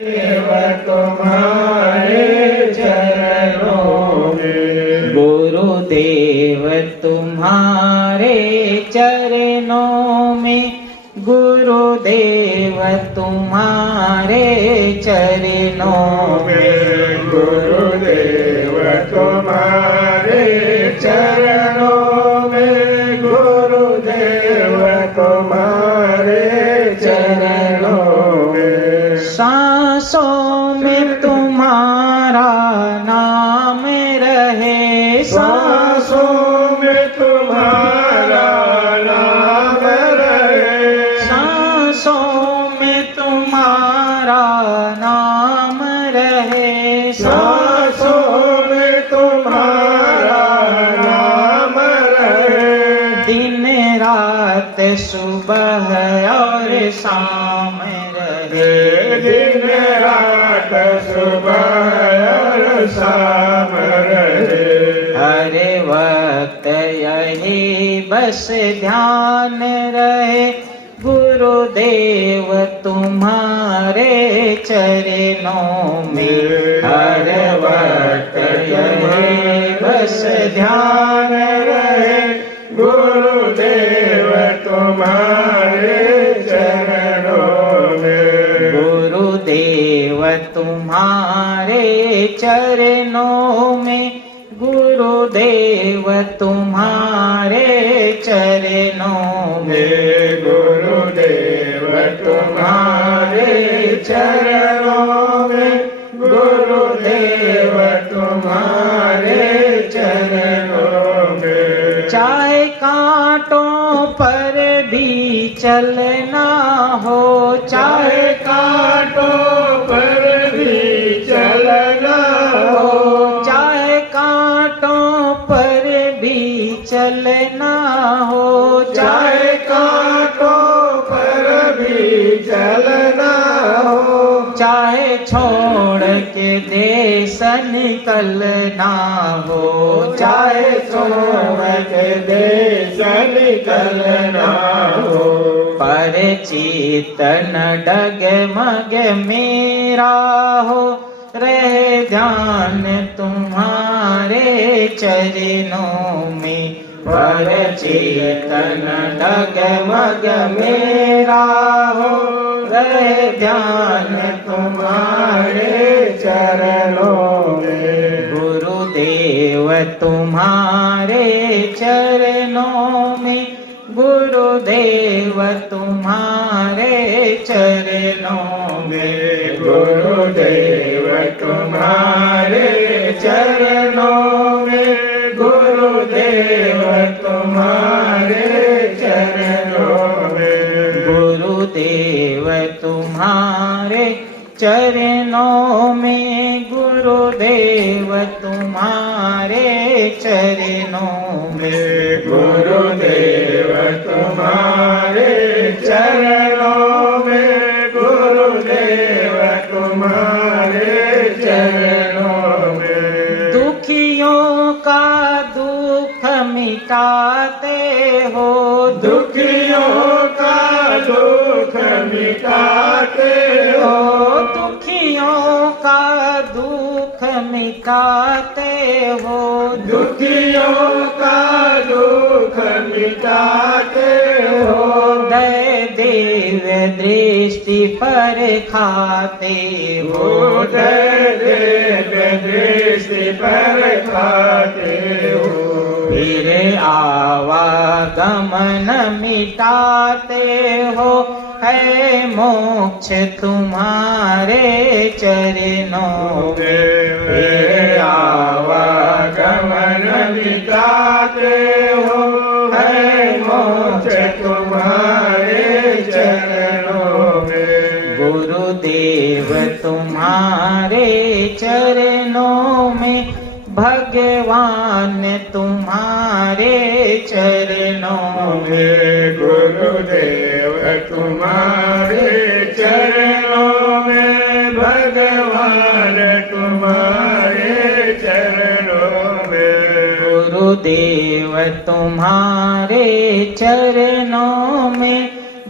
देव तुम्हारे चरणों में, गुरुदेव तुम्हारे चरणों में, गुरुदेव तुम्हारे चरणों में, गुरुदेव तुम्हारे चरणों में, गुरुदेव तुम्हारे चरणों में। सांसों में तुम्हारा नाम रहे, सांसों में तुम्हारा नाम रहे, सांसों में तुम्हारा नाम रहे, सांसों में तुम्हारा नाम रहे। दिन रात सुबह और शाम रहे, दिन रात सुबह और शाम रहे। हर वक्त यही बस ध्यान रहे, गुरुदेव तुम्हारे चरणों में। हर वक्त यही बस ध्यान रहे, गुरुदेव तुम्हारे चरणों में, गुरुदेव तुम्हारे चरणों में, गुरुदेव तुम्हारे चरणों में, गुरुदेव तुम्हारे चरणों में, गुरुदेव तुम्हारे चरणों में। चाहे कांटों पर भी चलना हो, चाहे कांटों पर भी चलना हो, चाहे कांटों पर भी चलना हो, चाहे कांटों पर भी चलना हो, चाहे छोड़ के देश निकलना हो, चाहे छोड़ के देश निकलना हो। पर चेतन डगमग मेरा हो, रहे ध्यान तुम्हारे चरणों में। पर चेतन डगमग मेरा हो, रहे ध्यान तुम्हारे चरणों में। गुरुदेव तुम्हारे चरणों में, गुरुदेव तुम्हारे चरणों में, गुरुदेव तुम्हारे चरणों में, गुरुदेव तुम्हारे चरणों में, गुरुदेव तुम्हारे चरणों में, गुरुदेव तुम्हारे चरणों में, गुरुदेव तुम्हारे चरणों में, गुरुदेव तुम्हारे चरणों में। दुखियों का दुख मिटाते हो, दुखियों का दुख मिटाते हो, दुखियों का दुख मिटाते हो, दुखियों का दुख मिटाते हो, दया दिव्य दृष्टि पर खाते हो, दिव्य दृष्टि पर खाते हो। फिर आवागमन मिटाते हो, है मोक्ष तुम्हारे चरणों में। फिर आवागमन मिटाते हो, है मोक्ष तुम्हारे चरणों में। गुरुदेव तुम्हारे चरणों में, भगवान तुम्हारे चरणों में। गुरुदेव तुम्हारे चरणों में, भगवान तुम्हारे चरणों में। गुरुदेव तुम्हारे चरणों में,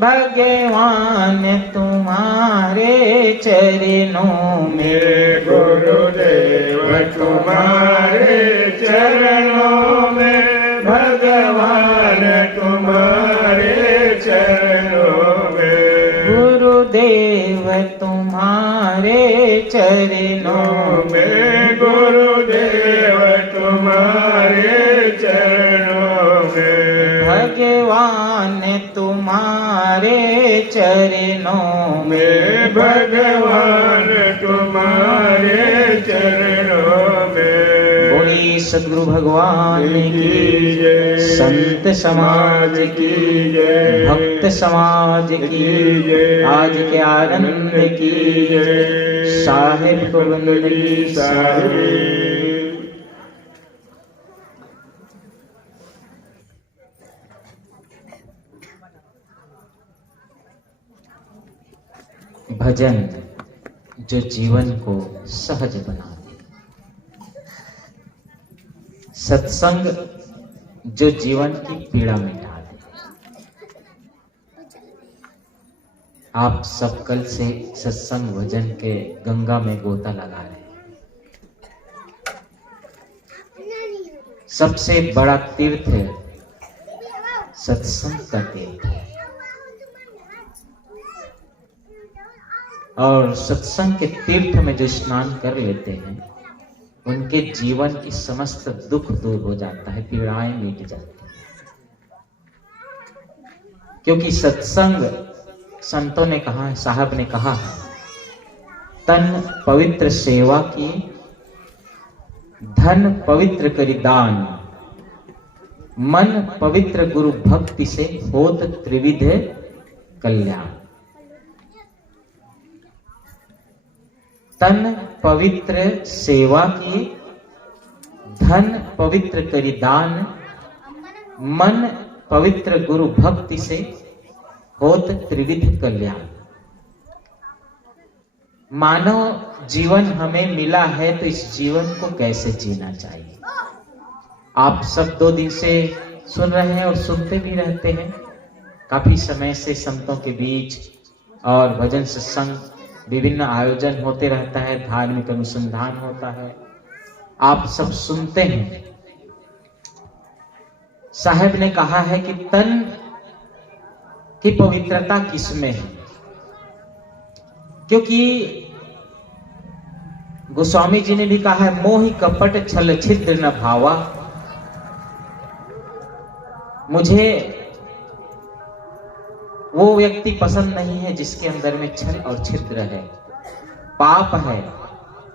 भगवान तुम्हारे चरणों में। गुरुदेव तुम्हारे चरणों में, भगवान तुम्हारे चरणों में। गुरुदेव तुम्हारे चरणों में। गुरुदेव तुम्हारे चरणों में। भगवान तुम्हारे चरणों में। भगवान तुम्हारे चरणों में। बोली सद्गुरु भगवान की जय, संत समाज की जय, भक्त समाज की जय, आज के आनंद की जय, साहिब को वंदनी साहिब। भजन जो जीवन को सहज बना दे, सत्संग जो जीवन की पीड़ा मिटा दे। आप सब कल से सत्संग भजन के गंगा में गोता लगा रहे हैं। सबसे बड़ा तीर्थ सत्संग का तीर्थ है, और सत्संग के तीर्थ में जो स्नान कर लेते हैं उनके जीवन की समस्त दुख दूर हो जाता है, पीड़ाएं मिट जाती हैं। क्योंकि सत्संग, संतों ने कहा है, साहब ने कहा है, तन पवित्र सेवा की, धन पवित्र करी दान, मन पवित्र गुरु भक्ति से होत त्रिविध कल्याण। तन पवित्र सेवा की, धन पवित्र करी दान, मन पवित्र गुरु भक्ति से होत त्रिविध कल्याण। मानव जीवन हमें मिला है तो इस जीवन को कैसे जीना चाहिए। आप सब 2 दिन से सुन रहे हैं और सुनते भी रहते हैं। काफी समय से संतों के बीच और भजन सत्संग विभिन्न आयोजन होते रहता है, धार्मिक अनुसंधान होता है, आप सब सुनते हैं। साहब ने कहा है कि तन की पवित्रता किसमें है, क्योंकि गोस्वामी जी ने भी कहा है, मोहि कपट छल छिद्र न भावा। मुझे वो व्यक्ति पसंद नहीं है जिसके अंदर में छल और छिद्र है, पाप है,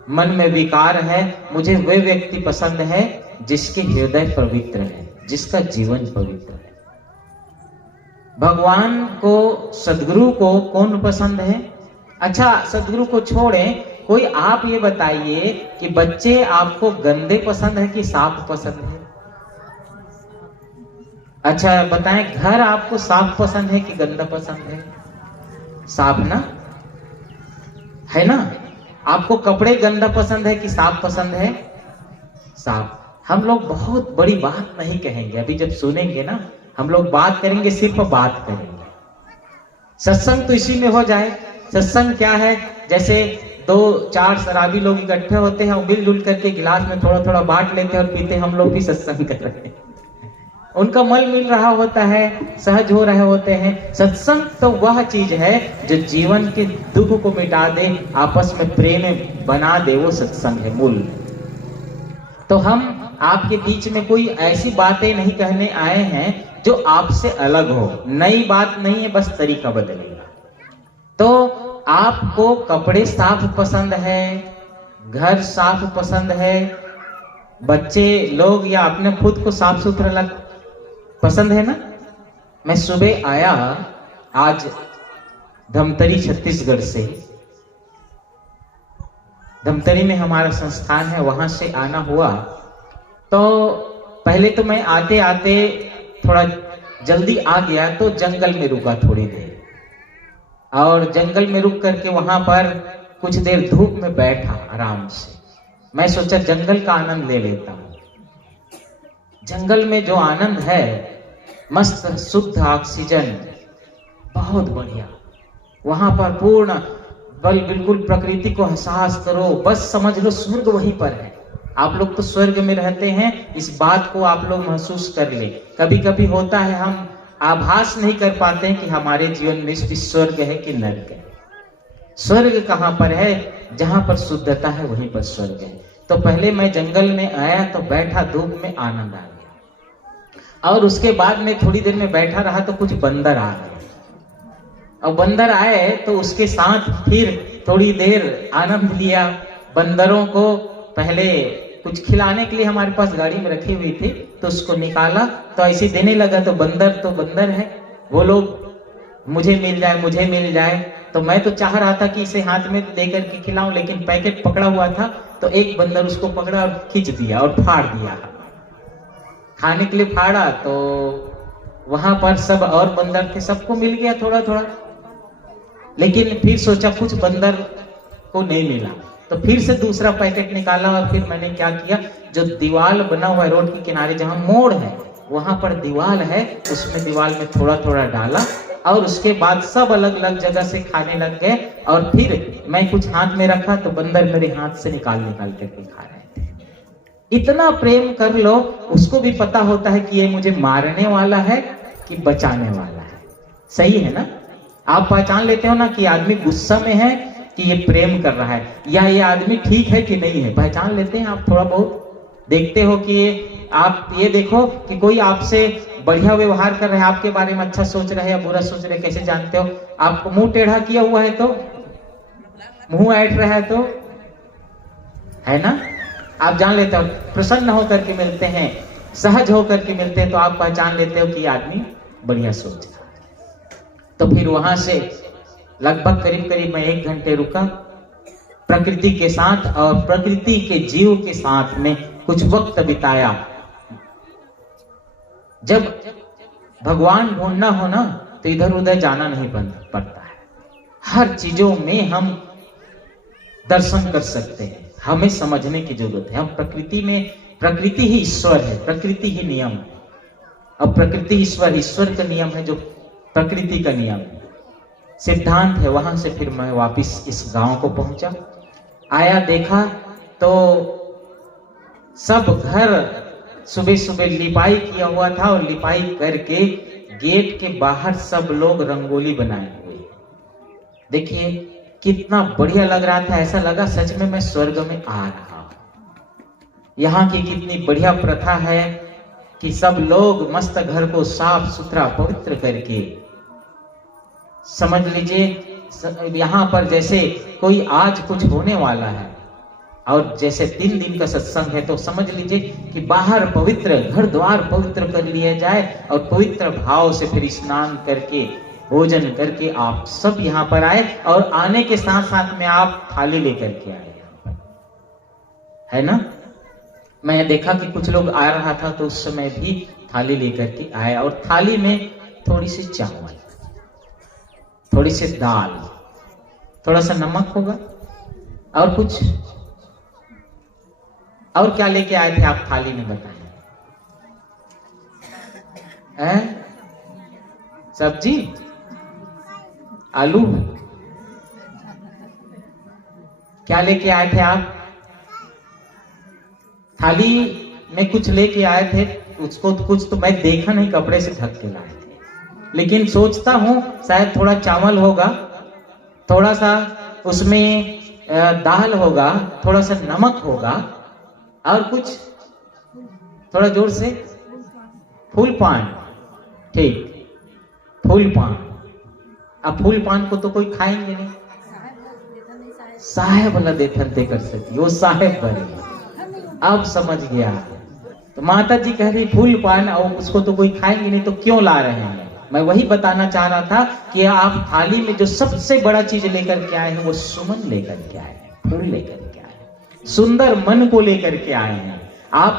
मन में विकार है। मुझे वे व्यक्ति पसंद है जिसके हृदय पवित्र है, जिसका जीवन पवित्र है। भगवान को, सदगुरु को कौन पसंद है? अच्छा, सदगुरु को छोड़ें, कोई आप ये बताइए कि बच्चे आपको गंदे पसंद है कि साफ पसंद है? अच्छा बताएं, घर आपको साफ पसंद है कि गंदा पसंद है? साफ ना है ना? आपको कपड़े गंदा पसंद है कि साफ पसंद है? साफ। हम लोग बहुत बड़ी बात नहीं कहेंगे, अभी जब सुनेंगे ना हम लोग बात करेंगे, सिर्फ बात करेंगे। सत्संग तो इसी में हो जाए। सत्संग क्या है? जैसे 2-4 शराबी लोग इकट्ठे होते हैं और मिलजुल करके गिलास में थोड़ा थोड़ा बांट लेते हैं और पीते। हम लोग भी सत्संग कर रहे हैं, उनका मल मिल रहा होता है, सहज हो रहे होते हैं। सत्संग तो वह चीज है जो जीवन के दुख को मिटा दे, आपस में प्रेम बना दे, वो सत्संग है मूल। तो हम आपके बीच में कोई ऐसी बातें नहीं कहने आए हैं जो आपसे अलग हो। नई बात नहीं है, बस तरीका बदलेगा। तो आपको कपड़े साफ पसंद है, घर साफ पसंद है, बच्चे लोग या अपने खुद को साफ सुथरा पसंद है ना? मैं सुबह आया आज धमतरी छत्तीसगढ़ से, धमतरी में हमारा संस्थान है, वहां से आना हुआ। तो पहले तो मैं आते आते थोड़ा जल्दी आ गया, तो जंगल में रुका थोड़ी देर, और जंगल में रुक करके वहां पर कुछ देर धूप में बैठा आराम से। मैं सोचा जंगल का आनंद ले लेता हूं। जंगल में जो आनंद है, मस्त शुद्ध ऑक्सीजन, बहुत बढ़िया। वहां पर पूर्ण बिल्कुल प्रकृति को एहसास करो, बस समझ लो स्वर्ग वहीं पर है। आप लोग तो स्वर्ग में रहते हैं, इस बात को आप लोग महसूस कर ले। कभी कभी होता है हम आभास नहीं कर पाते हैं कि हमारे जीवन में स्वर्ग है कि नरक है। स्वर्ग कहाँ पर है? जहां पर शुद्धता है वहीं पर स्वर्ग है। तो पहले मैं जंगल में आया तो बैठा, धूप में आनंद आ गया, और उसके बाद में थोड़ी देर में बैठा रहा तो कुछ बंदर आ गए, और बंदर आए तो उसके साथ फिर थोड़ी देर आनंद लिया। बंदरों को पहले कुछ खिलाने के लिए हमारे पास गाड़ी में रखी हुई थी, तो उसको निकाला तो ऐसे देने लगा। तो बंदर है, वो लोग मुझे मिल जाए मुझे मिल जाए। तो मैं तो चाह रहा था कि इसे हाथ में देकर के खिलाऊं, लेकिन पैकेट पकड़ा हुआ था। तो एक बंदर उसको पकड़ा और खींच दिया और फाड़ दिया। खाने के लिए फाड़ा तो वहां पर सब और बंदर थे, सबको मिल गया थोड़ा थोड़ा। लेकिन फिर सोचा कुछ बंदर को नहीं मिला, तो फिर से दूसरा पैकेट निकाला। और फिर मैंने क्या किया, जो दीवार बना हुआ है रोड के किनारे, जहां मोड़ है वहां पर दीवार है, उसमें दीवार में थोड़ा थोड़ा डाला, और उसके बाद सब अलग अलग जगह से खाने लग गए। और फिर मैं कुछ हाथ में रखा तो बंदर मेरे हाथ से निकाल करके खा रहे थे। इतना प्रेम कर लो, उसको भी पता होता है कि ये मुझे मारने वाला है कि बचाने वाला है। सही है ना? आप पहचान लेते हो ना कि आदमी गुस्सा में है कि ये प्रेम कर रहा है, या ये आदमी ठीक है कि नहीं है। पहचान लेते हैं आप, थोड़ा बहुत देखते हो कि आप ये देखो कि कोई आपसे बढ़िया व्यवहार कर रहे हैं, आपके बारे में अच्छा सोच रहे हैं या बुरा सोच रहे हैं, कैसे जानते हो? आपको मुंह टेढ़ा किया हुआ है तो, मुंह ऐट रहा है तो, है ना? आप जान लेते हो। प्रसन्न होकर के मिलते हैं, सहज होकर के मिलते हैं, तो आप पहचान लेते हो कि आदमी बढ़िया सोच रहा है। तो फिर वहां से लगभग करीब मैं 1 घंटे रुका प्रकृति के साथ, और प्रकृति के जीव के साथ में कुछ वक्त बिताया। जब भगवान ढूंढना हो ना तो इधर उधर जाना नहीं पड़ता है। हर चीजों में हम दर्शन कर सकते हैं, हमें समझने की जरूरत है। हम प्रकृति में, प्रकृति ही ईश्वर है, प्रकृति ही नियम है। अब प्रकृति ईश्वर का नियम है, जो प्रकृति का नियम है, सिद्धांत है। वहां से फिर मैं वापिस इस गांव को पहुंचा, आया, देखा तो सब घर सुबह सुबह लिपाई किया हुआ था, और लिपाई करके गेट के बाहर सब लोग रंगोली बनाए हुए। देखिए कितना बढ़िया लग रहा था, ऐसा लगा सच में मैं स्वर्ग में आ रहा हूं। यहाँ की कितनी बढ़िया प्रथा है कि सब लोग मस्त घर को साफ सुथरा पवित्र करके, समझ लीजिए यहाँ पर जैसे कोई आज कुछ होने वाला है, और जैसे 3 दिन का सत्संग है, तो समझ लीजिए कि बाहर पवित्र, घर द्वार पवित्र कर लिया जाए, और पवित्र भाव से फिर स्नान करके भोजन करके आप सब यहाँ पर आए। और आने के साथ साथ में आप थाली लेकर के आए यहाँ पर, है ना? मैं देखा कि कुछ लोग आ रहा था तो उस समय भी थाली लेकर के आए, और थाली में थोड़ी सी चावल, थोड़ी सी दाल, थोड़ा सा नमक होगा, और कुछ, और क्या लेके आए थे आप थाली में बताएं? सब्जी, आलू, क्या लेके आए थे आप? थाली में कुछ लेके आए थे, उसको कुछ तो मैं देखा नहीं, कपड़े से ढक के लाए थे, लेकिन सोचता हूं शायद थोड़ा चावल होगा, थोड़ा सा उसमें दाल होगा, थोड़ा सा नमक होगा, और कुछ थोड़ा जोर से फूल पान। ठीक, फूल पान। अब फूल पान को तो कोई खाएंगे नहीं, साहेब वाला देथन दे कर सकती, वो साहेब बने। अब समझ गया। तो माता जी कह रही फूल पान, और उसको तो कोई खाएंगे नहीं, तो क्यों ला रहे हैं? मैं वही बताना चाह रहा था कि आप थाली में जो सबसे बड़ा चीज लेकर के आए हैं, वो सुमन लेकर के आए हैं, फूल लेकर के आए हैं, सुंदर मन को लेकर के आए हैं। आप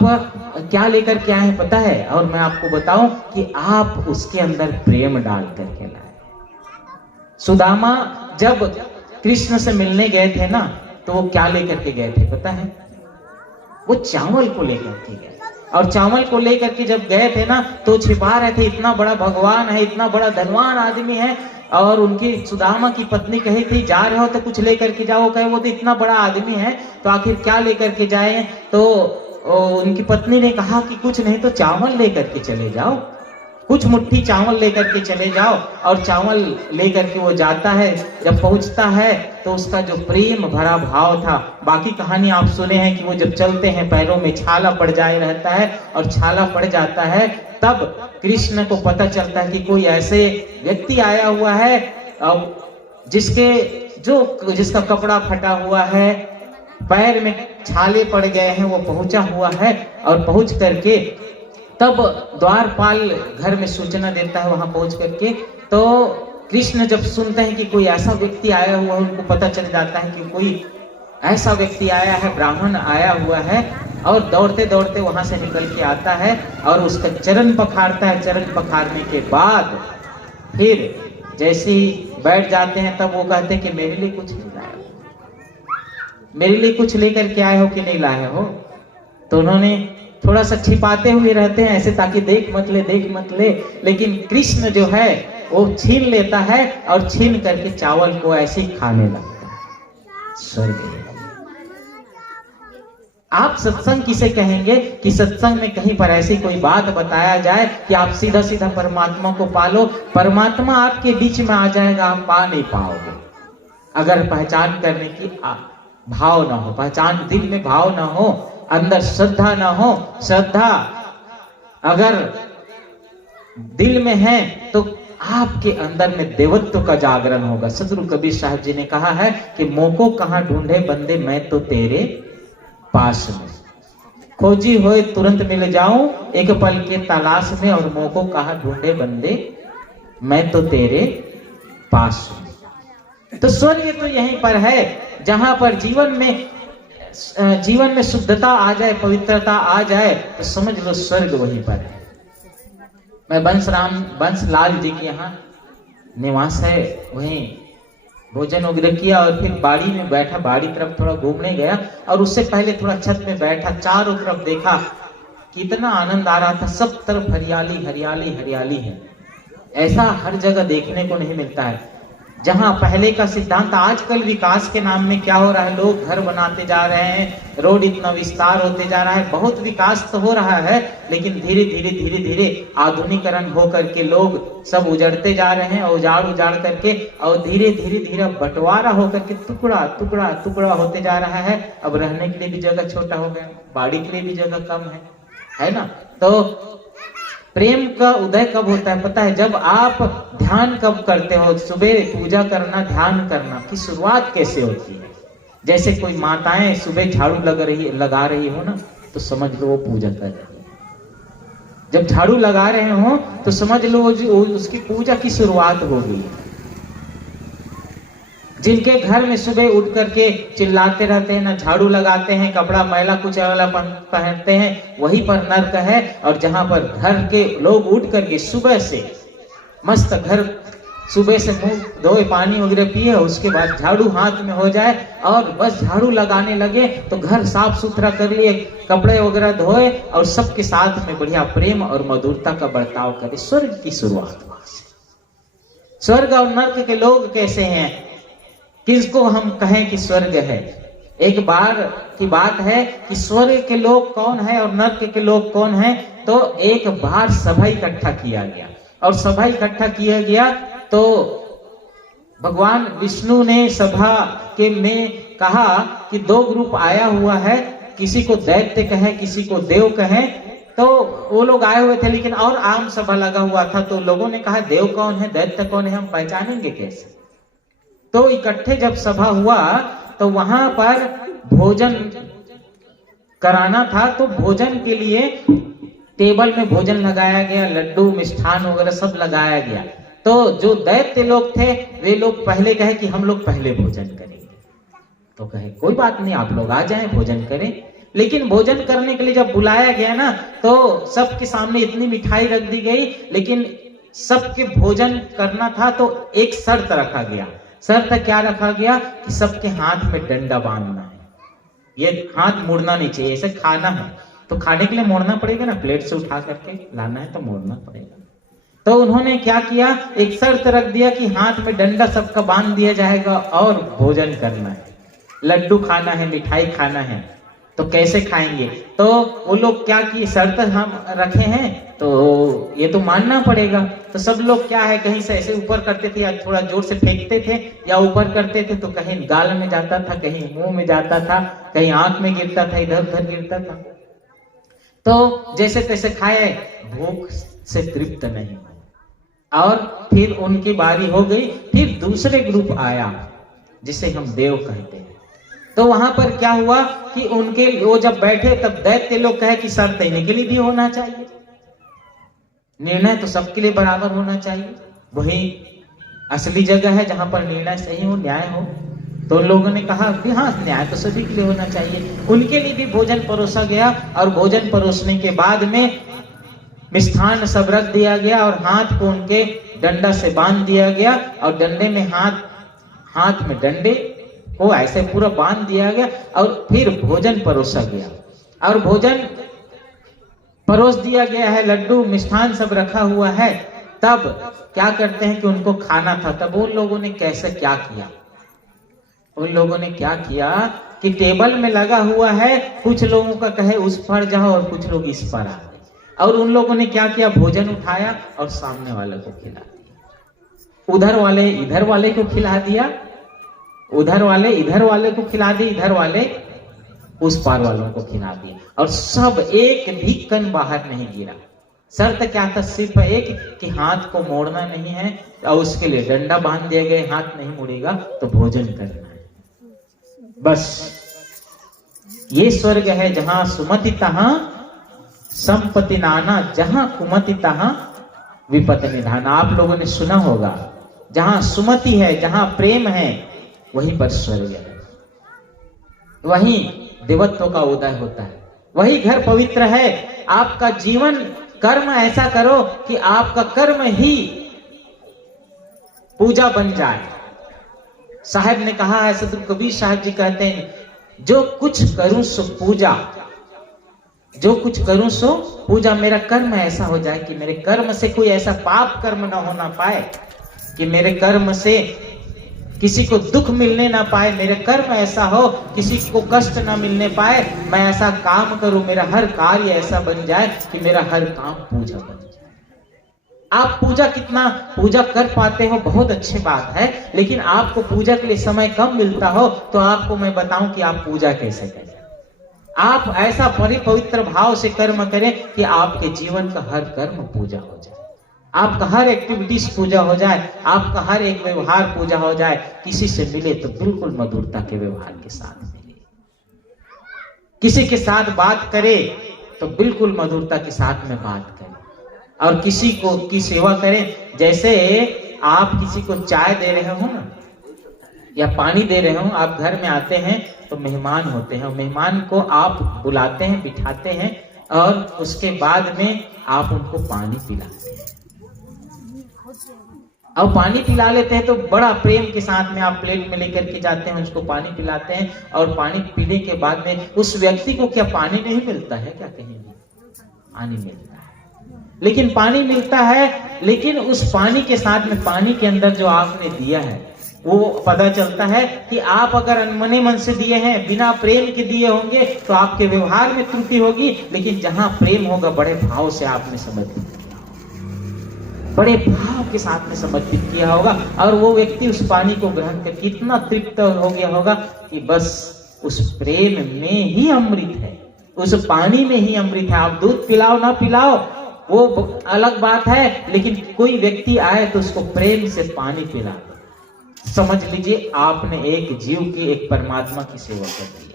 क्या लेकर के आए हैं पता है? और मैं आपको बताऊं कि आप उसके अंदर प्रेम डाल करके लाए। सुदामा जब कृष्ण से मिलने गए थे ना, तो वो क्या लेकर के गए थे पता है? वो चावल को लेकर के गए, और चावल को लेकर के जब गए थे ना, तो छिपा रहे थे इतना बड़ा भगवान है, इतना बड़ा धनवान आदमी है, और उनकी सुदामा की पत्नी कही थी जा रहे हो तो कुछ लेकर के जाओ। कहे वो तो इतना बड़ा आदमी है तो आखिर क्या लेकर के जाए। तो उनकी पत्नी ने कहा कि कुछ नहीं तो चावल लेकर के चले जाओ, कुछ मुट्ठी चावल लेकर के चले जाओ। और चावल लेकर के वो जाता है। जब पहुंचता है तो उसका जो प्रेम भरा भाव था, बाकी कहानी आप सुने हैं कि वो जब चलते हैं पैरों में छाला पड़ जाए रहता है और छाला पड़ जाता है, तब कृष्ण को पता चलता है कि कोई ऐसे व्यक्ति आया हुआ है जिसका कपड़ा फटा हुआ है, पैर में छाले पड़ गए हैं, वो पहुंचा हुआ है। और पहुंच करके तब द्वारपाल घर में सूचना देता है वहां पहुंच करके। तो कृष्ण जब सुनते हैं कि कोई ऐसा व्यक्ति आया हुआ है, उनको पता चल जाता है कि कोई ऐसा व्यक्ति आया है, ब्राह्मण आया हुआ है। और दौड़ते दौड़ते वहां से निकल के आता है और उसका चरण पखारता है। चरण पखारने के बाद फिर जैसे ही बैठ जाते हैं तब वो कहते हैं कि मेरे लिए कुछ नहीं लाए, मेरे लिए कुछ लेकर के आए हो कि नहीं लाए हो। तो उन्होंने थोड़ा सा छिपाते हुए रहते हैं ऐसे, ताकि देख मत ले। लेकिन कृष्ण जो है वो छीन लेता है और छीन करके चावल को ऐसे ही खाने लगता है। स्वर्ग। आप सत्संग किसे कहेंगे कि सत्संग में कहीं पर ऐसी कोई बात बताया जाए कि आप सीधा सीधा परमात्मा को पालो। परमात्मा आपके बीच में आ जाएगा, आप पा नहीं पाओगे अगर पहचान करने की भाव ना हो, पहचान दिल में भाव ना हो, अंदर श्रद्धा ना हो। श्रद्धा अगर दिल में है तो आपके अंदर में देवत्व का जागरण होगा। सदगुरु कबीर साहब जी ने कहा है कि मोको कहां ढूंढे बंदे, मैं तो तेरे पास में, खोजी होए तुरंत मिल जाऊं एक पल के तलाश में। और मोको कहां ढूंढे बंदे, मैं तो तेरे पास में। तो स्वर्ग तो यहीं पर है, जहां पर जीवन में शुद्धता आ जाए, पवित्रता आ जाए, तो समझ लो स्वर्ग वहीं पर है। मैं बंसलाल जी के यहाँ निवास है, वहीं भोजन वगैरह किया और फिर बाड़ी में बैठा, बाड़ी तरफ थोड़ा घूमने गया और उससे पहले थोड़ा छत में बैठा, चारों तरफ देखा, कितना आनंद आ रहा था। सब तरफ हरियाली हरियाली हरियाली है। ऐसा हर जगह देखने को नहीं मिलता है। जहां पहले का सिद्धांत, आजकल विकास के नाम में क्या हो रहा है, लोग घर बनाते जा रहे हैं, रोड इतना विस्तार होते जा रहा है, बहुत विकास तो हो रहा है, लेकिन धीरे धीरे आधुनिकरण हो करके लोग सब उजड़ते जा रहे हैं। उजाड़ करके और धीरे धीरे बंटवारा होकर के टुकड़ा होते जा रहा है। अब रहने के लिए भी जगह छोटा हो गया, बाड़ी के लिए भी जगह कम है ना। तो प्रेम का उदय कब होता है पता है? जब आप ध्यान कब करते हो, सुबह पूजा करना, ध्यान करना की शुरुआत कैसे होती है? जैसे कोई माताएं सुबह झाड़ू लगा रही हो ना, तो समझ लो वो पूजा कर रही है। जब झाड़ू लगा रहे हो तो समझ लो उसकी पूजा की शुरुआत हो गई है। जिनके घर में सुबह उठ करके चिल्लाते रहते हैं, ना झाड़ू लगाते हैं, कपड़ा मैला कुचैला पहनते हैं, वहीं पर नर्क है। और जहां पर घर के लोग उठ करके सुबह से मस्त घर सुबह से मुंह धोए, पानी वगैरह पिए, उसके बाद झाड़ू हाथ में हो जाए और बस झाड़ू लगाने लगे तो घर साफ सुथरा कर लिए, कपड़े वगैरह धोए और सबके साथ में बढ़िया प्रेम और मधुरता का बर्ताव करे। स्वर्ग की शुरुआत वहां से। स्वर्ग और नर्क के लोग कैसे हैं, किसको हम कहें कि स्वर्ग है? एक बार की बात है कि स्वर्ग के लोग कौन है और नर्क के लोग कौन है। तो एक बार सभा इकट्ठा किया गया और सभा इकट्ठा किया गया तो भगवान विष्णु ने सभा के में कहा कि दो ग्रुप आया हुआ है, किसी को दैत्य कहे, किसी को देव कहे। तो वो लोग आए हुए थे, लेकिन और आम सभा लगा हुआ था, तो लोगों ने कहा देव कौन है, दैत्य कौन है, हम पहचानेंगे कैसे? तो इकट्ठे जब सभा हुआ तो वहां पर भोजन कराना था, तो भोजन के लिए टेबल में भोजन लगाया गया, लड्डू मिष्ठान वगैरह सब लगाया गया। तो जो दैत्य लोग थे वे लोग पहले कहे कि हम लोग पहले भोजन करेंगे। तो कहे कोई बात नहीं, आप लोग आ जाएं, भोजन करें। लेकिन भोजन करने के लिए जब बुलाया गया ना, तो सबके सामने इतनी मिठाई रख दी गई, लेकिन सबके भोजन करना था तो एक शर्त रखा गया। शर्त क्या रखा गया कि सबके हाथ में डंडा बांधना है, ये हाथ मुड़ना नहीं चाहिए। ऐसे खाना है तो खाने के लिए मोड़ना पड़ेगा ना, प्लेट से उठा करके लाना है तो मोड़ना पड़ेगा। तो उन्होंने क्या किया, एक शर्त रख दिया कि हाथ में डंडा सबका बांध दिया जाएगा और भोजन करना है, लड्डू खाना है, मिठाई खाना है। तो कैसे खाएंगे? तो वो लोग क्या किए, शर्त हम रखे हैं तो ये तो मानना पड़ेगा। तो सब लोग क्या है, कहीं से ऐसे ऊपर करते थे या थोड़ा जोर से फेंकते थे या ऊपर करते थे तो कहीं गाल में जाता था, कहीं मुंह में जाता था, कहीं आंख में गिरता था, इधर उधर गिरता था। तो जैसे तैसे खाए, भूख से तृप्त नहीं। और फिर उनकी बारी हो गई, फिर दूसरे ग्रुप आया जिसे हम देव कहते हैं। तो वहां पर क्या हुआ कि उनके वो जब बैठे तब दैत्य लोग कहे कि शर्त इन्हीं के लिए भी होना चाहिए, निर्णय तो सबके लिए बराबर होना चाहिए, वही असली जगह है जहां पर निर्णय सही हो, न्याय हो। तो उन लोगों ने कहा कि हाँ, न्याय तो सभी के लिए होना चाहिए। उनके लिए भी भोजन परोसा गया और भोजन परोसने के बाद में मिष्ठान सब रख दिया गया और हाथ को उनके डंडा से बांध दिया गया और डंडे में हाथ में डंडे को ऐसे पूरा बांध दिया गया और फिर भोजन परोसा गया। और भोजन परोस दिया गया है, लड्डू मिष्ठान सब रखा हुआ है। तब क्या करते हैं कि उनको खाना था। तब उन लोगों ने कैसे क्या किया, उन लोगों ने क्या किया कि टेबल में लगा हुआ है, कुछ लोगों का कहे उस पर जाओ और कुछ लोग इस पर आ गए। और उन लोगों ने क्या किया, भोजन उठाया और सामने वाले को खिला दिया। उधर वाले इधर वाले को खिला दिया, उधर वाले इधर वाले को खिला दिए, इधर वाले उस पार वालों को खिला दिए। और सब एक भी कण बाहर नहीं गिरा। शर्त क्या था, सिर्फ एक कि हाथ को मोड़ना नहीं है और उसके लिए डंडा बांध दिए गए, हाथ नहीं मुड़ेगा तो भोजन करना है। बस ये स्वर्ग है जहां सुमति तहां संपत्ति नाना, जहां कुमति तहां विपत्ति निधान। आप लोगों ने सुना होगा, जहां सुमति है, जहां प्रेम है, वहीं पर स्वर्ग है, वहीं देवत्व का उदय होता है, वही घर पवित्र है। आपका जीवन कर्म ऐसा करो कि आपका कर्म ही पूजा बन जाए। साहब ने कहा है, सदगुरु कबीर साहब जी कहते हैं, जो कुछ करूं सो पूजा, जो कुछ करूं सो पूजा। मेरा कर्म ऐसा हो जाए कि मेरे कर्म से कोई ऐसा पाप कर्म ना होना पाए, कि मेरे कर्म से किसी को दुख मिलने ना पाए, मेरे कर्म ऐसा हो किसी को कष्ट ना मिलने पाए। मैं ऐसा काम करूं, मेरा हर कार्य ऐसा बन जाए कि मेरा हर काम पूजा बन जाए। आप पूजा कितना पूजा कर पाते हो बहुत अच्छी बात है, लेकिन आपको पूजा के लिए समय कम मिलता हो तो आपको मैं बताऊं कि आप पूजा कैसे करें। आप ऐसा पवित्र भाव से कर्म करें कि आपके जीवन का हर कर्म पूजा हो जाए, आपका हर एक्टिविटीज पूजा हो जाए, आपका हर एक व्यवहार पूजा हो जाए। किसी से मिले तो बिल्कुल मधुरता के व्यवहार के साथ मिले, किसी के साथ बात करे तो बिल्कुल मधुरता के साथ में बात करें, और किसी को की सेवा करें। जैसे आप किसी को चाय दे रहे हो ना या पानी दे रहे हो, आप घर में आते हैं तो मेहमान होते हैं, मेहमान को आप बुलाते हैं, बिठाते हैं और उसके बाद में आप उनको पानी पिलाते हैं। अब पानी पिला लेते हैं तो बड़ा प्रेम के साथ में आप प्लेट में लेकर के जाते हैं, उसको पानी पिलाते हैं। और पानी पीने के बाद में उस व्यक्ति को क्या पानी नहीं मिलता है? क्या कहेंगे? पानी मिलता है, लेकिन पानी मिलता है, लेकिन उस पानी के साथ में पानी के अंदर जो आपने दिया है वो पता चलता है कि आप अगर अनमने मन से दिए हैं, बिना प्रेम के दिए होंगे तो आपके व्यवहार में त्रुटि होगी। लेकिन जहां प्रेम होगा, बड़े भाव से आपने समर्पित किया, बड़े भाव के साथ में समर्पित किया होगा, और वो व्यक्ति उस पानी को ग्रहण कर कितना तृप्त हो गया होगा कि बस उस प्रेम में ही अमृत है, उस पानी में ही अमृत है। आप दूध पिलाओ ना पिलाओ वो अलग बात है, लेकिन कोई व्यक्ति आए तो उसको प्रेम से पानी पिला, समझ लीजिए आपने एक जीव की, एक परमात्मा की सेवा कर दी।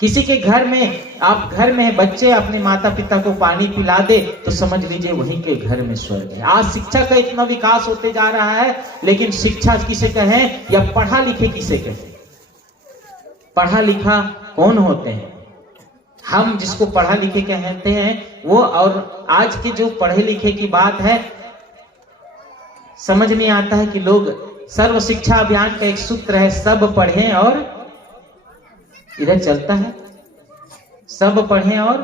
किसी के घर में, आप घर में बच्चे अपने माता पिता को पानी पिला दे तो समझ लीजिए वहीं के घर में स्वर्ग है। आज शिक्षा का इतना विकास होते जा रहा है, लेकिन शिक्षा किसे कहें या पढ़ा लिखे किसे कहें? पढ़ा लिखा कौन होते हैं? हम जिसको पढ़ा लिखे कहते हैं वो, और आज के जो पढ़े लिखे की बात है, समझ नहीं आता है कि लोग, सर्व शिक्षा अभियान का एक सूत्र है, सब पढ़ें और इधर चलता है, सब पढ़ें और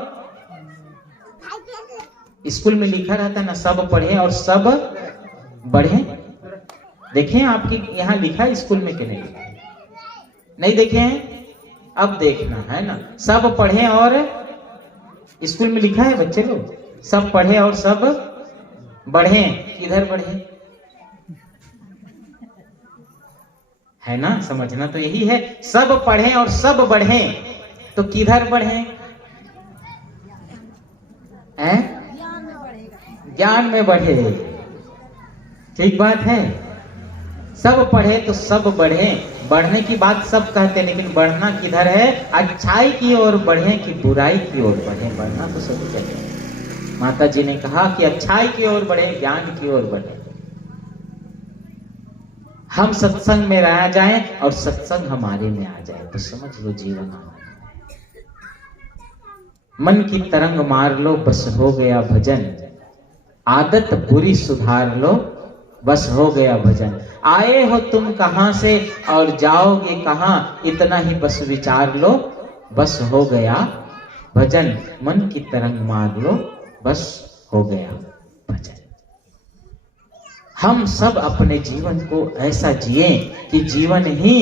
स्कूल में लिखा रहता है ना, सब पढ़े और सब बढ़े। देखें आपके यहाँ लिखा है स्कूल में कि नहीं लिखा है? नहीं देखे हैं? अब देखना है ना, सब पढ़े और स्कूल में लिखा है बच्चे लोग, सब पढ़े और सब बढ़े। किधर बढ़े? है ना, समझना तो यही है, सब पढ़े और सब बढ़े, तो किधर बढ़े? ज्ञान में बढ़े। ठीक बात है, सब पढ़े तो सब बढ़े। बढ़ने की बात सब कहते हैं, लेकिन बढ़ना किधर है? अच्छाई की ओर बढ़े कि बुराई की ओर बढ़े? बढ़ना तो सभी जगह है। माता जी ने कहा कि अच्छाई की ओर बढ़े, ज्ञान की ओर बढ़े। हम सत्संग में रह जाएं और सत्संग हमारे में आ जाए तो समझ लो जीवन आनंद है। मन की तरंग मार लो, बस हो गया भजन। आदत बुरी सुधार लो, बस हो गया भजन। आए हो तुम कहां से और जाओगे कहां, इतना ही बस विचार लो, बस हो गया भजन। मन की तरंग मार लो, बस हो गया भजन। हम सब अपने जीवन को ऐसा जिए कि जीवन ही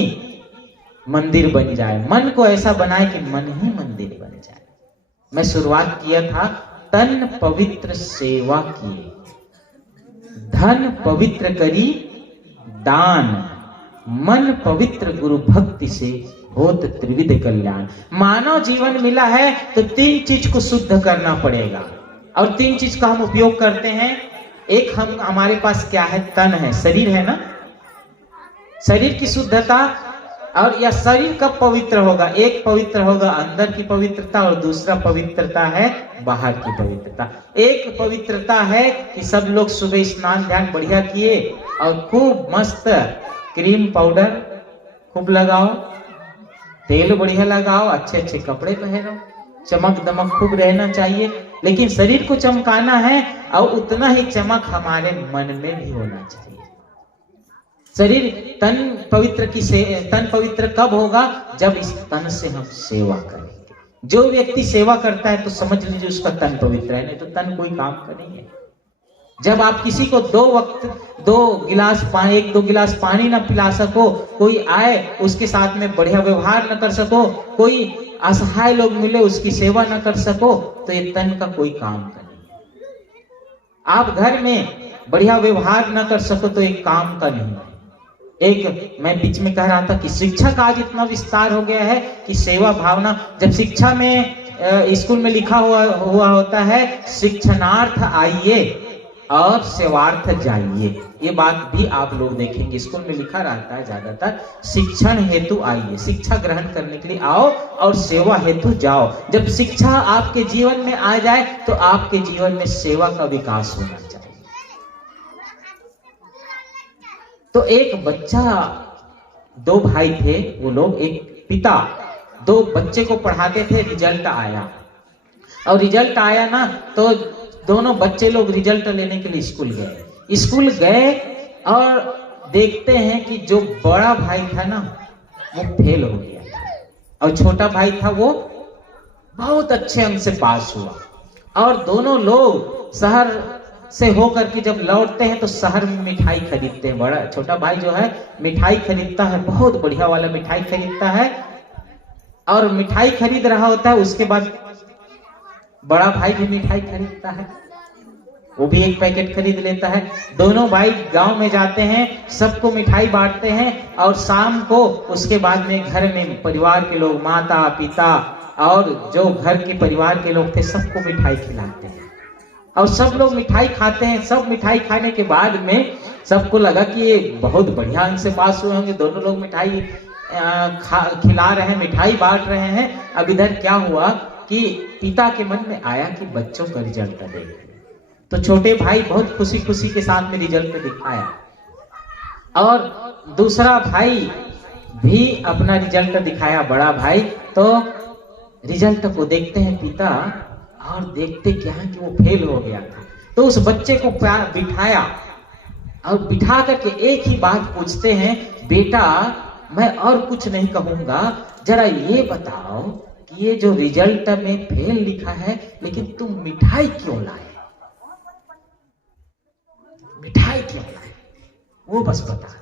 मंदिर बन जाए। मन को ऐसा बनाए कि मन ही मंदिर बन जाए। मैं शुरुआत किया था, तन पवित्र सेवा किए, धन पवित्र करी दान, मन पवित्र गुरु भक्ति से होत त्रिविध कल्याण। मानव जीवन मिला है तो 3 चीज को शुद्ध करना पड़ेगा, और 3 चीज का हम उपयोग करते हैं। एक हमारे पास क्या है? तन है, शरीर है ना, शरीर की शुद्धता। और यह शरीर कब पवित्र होगा? एक पवित्र होगा अंदर की पवित्रता, और दूसरा पवित्रता है बाहर की पवित्रता। एक पवित्रता है कि सब लोग सुबह स्नान ध्यान बढ़िया किए और खूब मस्त क्रीम पाउडर खूब लगाओ, तेल बढ़िया लगाओ, अच्छे अच्छे कपड़े पहनो, चमक दमक खूब रहना चाहिए। लेकिन शरीर को चमकाना है और उतना ही चमक हमारे मन में भी होना चाहिए। शरीर तन पवित्र तन पवित्र कब होगा? जब इस तन से हम सेवा करेंगे। जो व्यक्ति सेवा करता है तो समझ लीजिए उसका तन पवित्र है, नहीं तो तन कोई काम का नहीं है। जब आप किसी को 2 वक्त 2 गिलास पानी, 1-2 गिलास पानी ना पिला सको, कोई आए उसके साथ में बढ़िया व्यवहार न कर सको, कोई असहाय लोग मिले उसकी सेवा न कर सको, तो ये तन का कोई काम का नहीं। आप घर में बढ़िया व्यवहार न कर सको तो एक काम का नहीं है। एक मैं बीच में कह रहा था कि शिक्षा का आज इतना विस्तार हो गया है कि सेवा भावना, जब शिक्षा में स्कूल में लिखा हुआ होता है शिक्षणार्थ आइए और सेवार्थ जाइए, ये बात भी आप लोग देखेंगे स्कूल में लिखा रहता है ज्यादातर, शिक्षण हेतु आइए, शिक्षा ग्रहण करने के लिए आओ और सेवा हेतु जाओ। जब शिक्षा आपके जीवन में आ जाए तो आपके जीवन में सेवा का विकास होना चाहिए। तो एक बच्चा, 2 भाई थे वो लोग, एक पिता 2 बच्चे को पढ़ाते थे। रिजल्ट आया और रिजल्ट आया ना तो दोनों बच्चे लोग रिजल्ट लेने के लिए स्कूल गए और देखते हैं कि जो बड़ा भाई था ना वो फेल हो गया था और छोटा भाई था वो बहुत अच्छे अंक से पास हुआ। और दोनों लोग शहर से होकर के जब लौटते हैं तो शहर में मिठाई खरीदते हैं। बड़ा छोटा भाई जो है मिठाई खरीदता है, बहुत बढ़िया वाला मिठाई खरीदता है, और मिठाई खरीद रहा होता है। उसके बाद बड़ा भाई भी मिठाई खरीदता है, वो भी एक पैकेट खरीद लेता है। दोनों भाई गांव में जाते हैं, सबको मिठाई बांटते हैं, और शाम को उसके बाद में घर में परिवार के लोग, माता पिता और जो घर के परिवार के लोग थे, सबको मिठाई खिलाते हैं और सब लोग मिठाई खाते हैं। सब मिठाई खाने के बाद में सबको लगा कि ये बहुत बढ़िया अंक से पास हुए होंगे, दोनों लोग मिठाई खिला रहे हैं, मिठाई बांट रहे हैं। अब इधर क्या हुआ कि पिता के मन में आया कि बच्चों का रिजल्ट देखें, तो छोटे भाई बहुत खुशी खुशी के साथ में रिजल्ट दिखाया, और दूसरा भाई भी अपना रिजल्ट दिखाया, बड़ा भाई। तो रिजल्ट को देखते हैं पिता और देखते क्या है कि वो फेल हो गया था। तो उस बच्चे को बिठाया और बिठा करके एक ही बात पूछते हैं, बेटा मैं और कुछ नहीं कहूंगा, जरा ये बताओ कि ये जो रिजल्ट में फेल लिखा है लेकिन तुम मिठाई क्यों लाए? क्यों लाए, वो बस बता दो।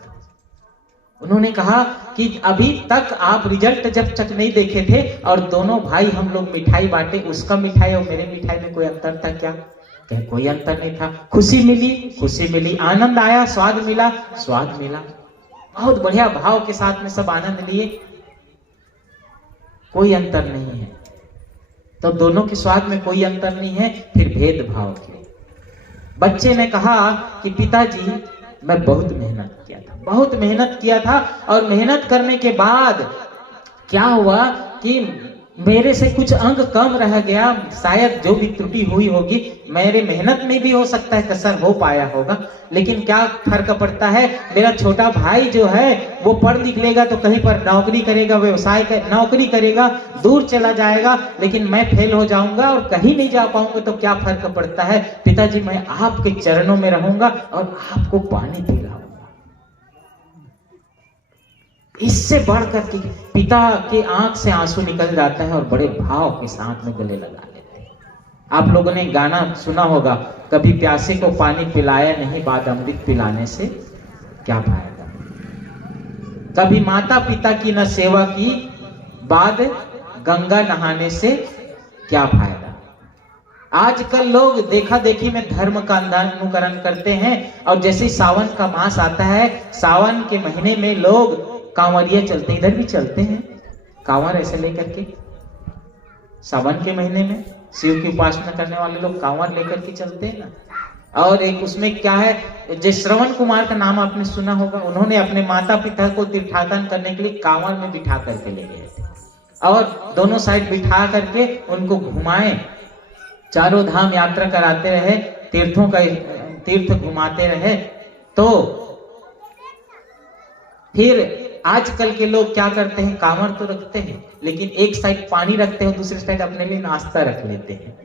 उन्होंने कहा कि अभी तक आप रिजल्ट जब तक नहीं देखे थे और दोनों भाई हम लोग मिठाई बांटे, उसका मिठाई और मेरे मिठाई में कोई अंतर था क्या? कहे कोई अंतर नहीं था। खुशी मिली, आनंद आया, स्वाद मिला, बहुत बढ़िया भाव के साथ में सब आनंद लिए, कोई अंतर नहीं है। तो दोनों के स्वाद में कोई अंतर नहीं है, फिर भेदभाव क्यों? बच्चे ने कहा कि पिताजी मैं बहुत मेहनत किया था और मेहनत करने के बाद क्या हुआ कि मेरे से कुछ अंक कम रह गया, शायद जो भी त्रुटि हुई होगी मेरे मेहनत में भी हो सकता है कसर हो पाया होगा, लेकिन क्या फर्क पड़ता है, मेरा छोटा भाई जो है वो पढ़ लिख लेगा तो कहीं पर नौकरी करेगा, नौकरी करेगा, दूर चला जाएगा, लेकिन मैं फेल हो जाऊंगा और कहीं नहीं जा पाऊंगा, तो क्या फर्क पड़ता है पिताजी, मैं आपके चरणों में रहूंगा और आपको पानी पिलाऊंगा। इससे बढ़कर के पिता के आंख से आंसू निकल जाता है और बड़े भाव के साथ में गले लगा लेते हैं। आप लोगों ने गाना सुना होगा, कभी प्यासे को पानी पिलाया नहीं, बाद अमृत पिलाने से क्या फायदा। कभी माता पिता की न सेवा की, बाद गंगा नहाने से क्या फायदा। आजकल लोग देखा देखी में धर्म का अनुकरण करते हैं, और जैसे सावन का मास आता है, सावन के महीने में लोग कांवरिया चलते, इधर भी चलते हैं कांवर ऐसे लेकर के। सावन के महीने में शिव की उपासना करने वाले लोग कांवर लेकर के चलते हैं ना। और एक उसमें क्या है, जो श्रवण कुमार का नाम आपने सुना होगा, उन्होंने अपने माता पिता को तीर्थाटन करने के लिए कांवर में बिठा करके ले गए थे और दोनों साइड बिठा करके उनको घुमाए, चारों धाम यात्रा कराते रहे, तीर्थ घुमाते रहे। तो फिर आजकल के लोग क्या करते हैं, कांवर तो रखते हैं लेकिन एक साइड पानी रखते हैं, दूसरी साइड अपने लिए नाश्ता रख लेते हैं।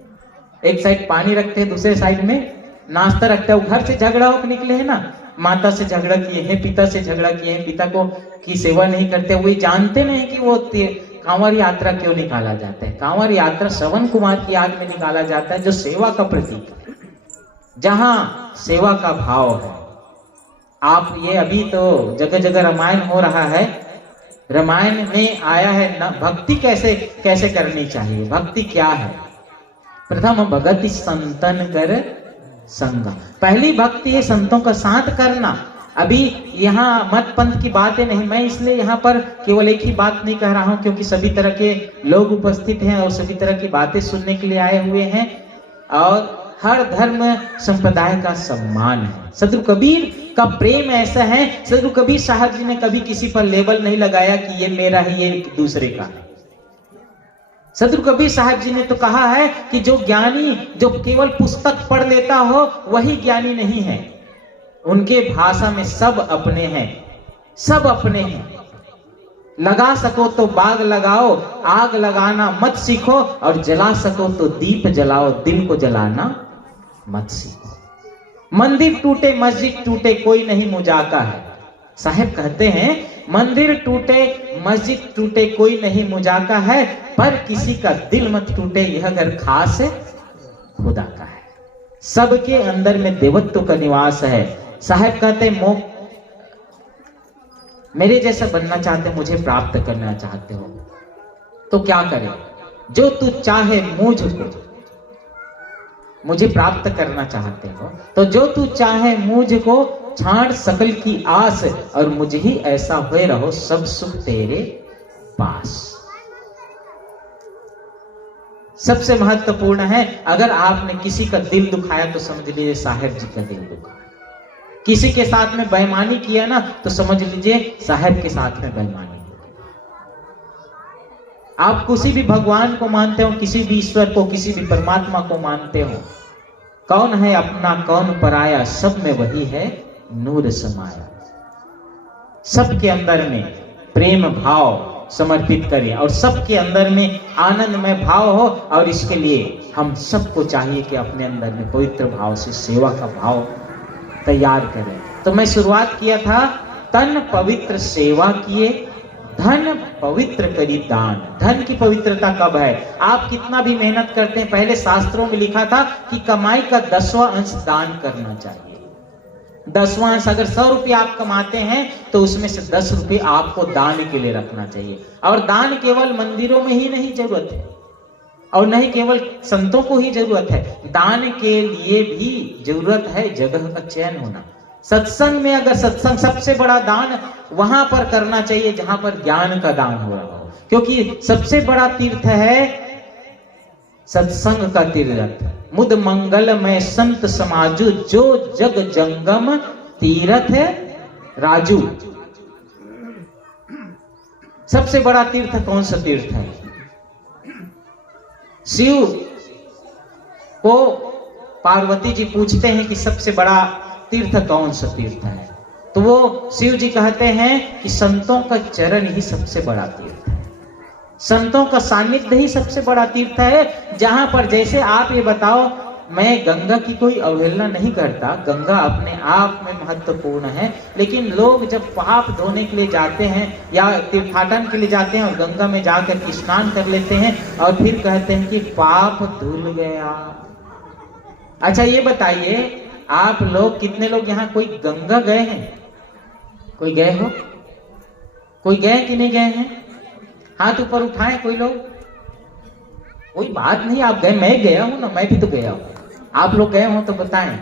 एक साइड पानी रखते हैं, दूसरे साइड में नाश्ता रखते हैं। घर से झगड़ा होकर निकले हैं ना, माता से झगड़ा किए हैं, पिता से झगड़ा किए हैं, पिता को की सेवा नहीं करते, वो जानते नहीं कि वो कांवर यात्रा क्यों निकाला जाता है। कांवर यात्रा श्रवण कुमार की याद में निकाला जाता है, जो सेवा का प्रतीक है, जहां सेवा का भाव है। आप ये अभी तो जगह जगह रामायण हो रहा है, रामायण में आया है ना, भक्ति कैसे करनी चाहिए। भक्ति क्या है? प्रथम भगति संतन कर संगा, पहली भक्ति है संतों का साथ करना। अभी यहाँ मत पंथ की बातें नहीं, मैं इसलिए यहाँ पर केवल एक ही बात नहीं कह रहा हूँ क्योंकि सभी तरह के लोग उपस्थित हैं और सभी तरह की बातें सुनने के लिए आए हुए हैं, और हर धर्म संप्रदाय का सम्मान है। सदगुरु कबीर का प्रेम ऐसा है, सदगुरु कबीर साहब जी ने कभी किसी पर लेबल नहीं लगाया कि ये मेरा है, ये दूसरे का है। सदगुरु कबीर साहब जी ने तो कहा है कि जो ज्ञानी जो केवल पुस्तक पढ़ लेता हो वही ज्ञानी नहीं है। उनके भाषा में सब अपने हैं, सब अपने हैं। लगा सको तो बाग लगाओ, आग लगाना मत सीखो, और जला सको तो दीप जलाओ, दिल को जलाना मत सीखो। मंदिर टूटे मस्जिद टूटे कोई नहीं मुजाका है। साहब कहते हैं मंदिर टूटे मस्जिद टूटे कोई नहीं मुजाका है, पर किसी का दिल मत टूटे, यह घर खास खुदा का है। सबके अंदर में देवत्व का निवास है। साहब कहते मेरे जैसा बनना चाहते, मुझे प्राप्त करना चाहते हो तो क्या करें? जो तू चाहे मुझे प्राप्त करना चाहते हो तो जो तू चाहे मुझको छाड़ सकल की आस, और मुझे ही ऐसा हुए रहो सब सुख तेरे पास। सबसे महत्वपूर्ण है, अगर आपने किसी का दिल दुखाया तो समझ लीजिए साहेब जी का दिल दुखाया। किसी के साथ में बेईमानी किया ना तो समझ लीजिए साहेब के साथ में बेईमानी। आप किसी भी भगवान को मानते हो, किसी भी ईश्वर को, किसी भी परमात्मा को मानते हो, कौन है अपना कौन पराया, सब में वही है नूर समाया। सबके अंदर में प्रेम भाव समर्पित करें और सबके अंदर में आनंदमय भाव हो, और इसके लिए हम सबको चाहिए कि अपने अंदर में पवित्र भाव से सेवा का भाव तैयार करें। तो मैं शुरुआत किया था, तन पवित्र सेवा किए, धन पवित्र करी दान। धन की पवित्रता कब है? आप कितना भी मेहनत करते हैं, पहले शास्त्रों में लिखा था कि कमाई का 10वां अंश दान करना चाहिए। 10वां अंश, अगर 100 रुपये आप कमाते हैं तो उसमें से 10 रुपये आपको दान के लिए रखना चाहिए। और दान केवल मंदिरों में ही नहीं जरूरत है, और नहीं केवल संतों को ही जरूरत है, दान के लिए भी जरूरत है जगह का चयन होना। सत्संग में अगर सत्संग, सबसे बड़ा दान वहां पर करना चाहिए जहां पर ज्ञान का दान हो रहा हो, क्योंकि सबसे बड़ा तीर्थ है सत्संग का तीर्थ। मुद मंगल में संत समाजू, जो जग जंगम तीर्थ है राजू। सबसे बड़ा तीर्थ कौन सा तीर्थ है? शिव को पार्वती जी पूछते हैं कि सबसे बड़ा तीर्थ कौन सा तीर्थ है, तो वो शिव जी कहते हैं कि संतों का चरण ही सबसे बड़ा तीर्थ है, संतों का सानिध्य ही सबसे बड़ा तीर्थ है। जहां पर, जैसे आप ये बताओ, मैं गंगा की कोई अवहेलना नहीं करता, गंगा अपने आप में महत्वपूर्ण है, लेकिन लोग जब पाप धोने के लिए जाते हैं या तीर्थाटन के लिए जाते हैं और गंगा में जाकर स्नान कर लेते हैं और फिर कहते हैं कि पाप धुल गया। अच्छा ये बताइए, आप लोग कितने लोग यहाँ कोई गंगा गए हैं? कोई गए हो? कोई गए कि नहीं गए हैं? हाथ ऊपर उठाएं कोई लोग। कोई बात नहीं, आप गए, मैं गया हूं ना, मैं भी तो गया हूं। आप लोग गए हो तो बताएं।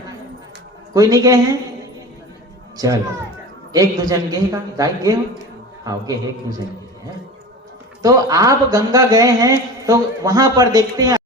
कोई नहीं गए हैं? चलो, एक दो जन गए गए हो? हाँ गए, एक दो जन गए हैं। तो आप गंगा गए हैं तो वहां पर देखते हैं